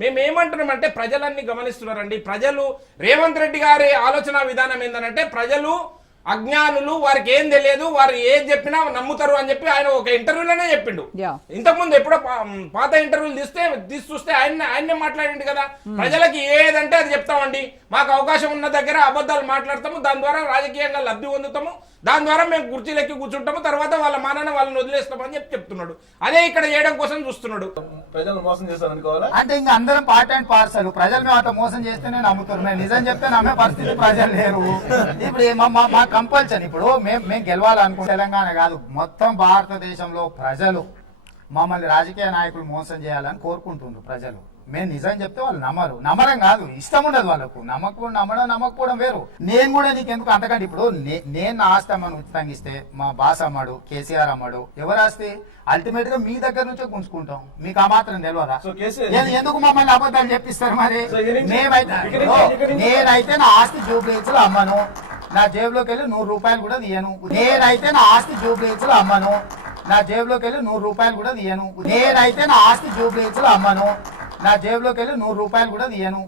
మేము ఏమంటున్నామంటే ప్రజలన్నీ గమనిస్తున్నారండి. ప్రజలు రేవంత్ రెడ్డి గారి ఆలోచన విధానం ఏంటంటే ప్రజలు అజ్ఞానులు, వారికి ఏం తెలియదు, వారు ఏం చెప్పినా నమ్ముతారు అని చెప్పి ఆయన ఒక ఇంటర్వ్యూలోనే చెప్పిండు. ఇంతకుముందు ఎప్పుడో పాత ఇంటర్వ్యూలు తీసి చూస్తే ఆయన్నే మాట్లాడిండు కదా. ప్రజలకి ఏదంటే అది చెప్తామండి, మాకు అవకాశం ఉన్న దగ్గర అబద్ధాలు మాట్లాడతాము, దాని ద్వారా రాజకీయంగా లబ్ధి పొందుతాము, దాని ద్వారా మేము కుర్చీలెక్కి కూర్చుంటాము, తర్వాత వాళ్ళ మానాన్ని వాళ్ళని వదిలేస్తామని చెప్తున్నాడు. అదే ఇక్కడ చేయడం కోసం చూస్తున్నాడు. ప్రజలు మోసం చేస్తారనుకోవాలా అంటే ఇంకా అందరం పార్ట్ అండ్ పార్సల్. ప్రజలు మేము అట్లా మోసం చేస్తేనే నమ్ముతారు, మేము నిజం చెప్తే నమ్మే పరిస్థితి ప్రజలు లేరు. ఇప్పుడు మా కంపల్సరీ ఇప్పుడు మేము గెలవాలనుకుంటే తెలంగాణ కాదు మొత్తం భారతదేశంలో ప్రజలు మమ్మల్ని రాజకీయ నాయకులు మోసం చేయాలని కోరుకుంటుండ్రు. ప్రజలు మేము నిజం చెప్తే వాళ్ళు నమ్మరం కాదు, ఇష్టం ఉండదు వాళ్ళకు. నమ్మకపోవడం వేరు. నేను కూడా నీకెందుకు అంతకంటే ఇప్పుడు నేను నా ఆస్తి అమ్మను ఉచితంగా ఇస్తే మా బాస్ అమ్మాడు, కేసీఆర్ అమ్మాడు, ఎవరు ఆస్తి అల్టిమేట్ గా మీ దగ్గర నుంచే గుంజుకుంటాం. మీకు ఆ మాత్రం తెలియదా? ఎందుకు మమ్మల్ని అబద్ధాలు చెప్పిస్తారు? మరి నేనైతే నా ఆస్తి జూబ్లీహిల్స్ అమ్మను, నా జేబులోకి వెళ్ళి 100 రూపాయలు కూడా తీయను. నేనైతే నా ఆస్తి జూబ్లీహిల్స్ అమ్మను, నా జేబులోకి వెళ్ళి 100 రూపాయలు కూడా తీయను. నేనైతే నా ఆస్తి జూబ్లీహిల్స్ అమ్మను, నా జేబులోకి వెళ్ళి 100 రూపాయలు కూడా తీయను.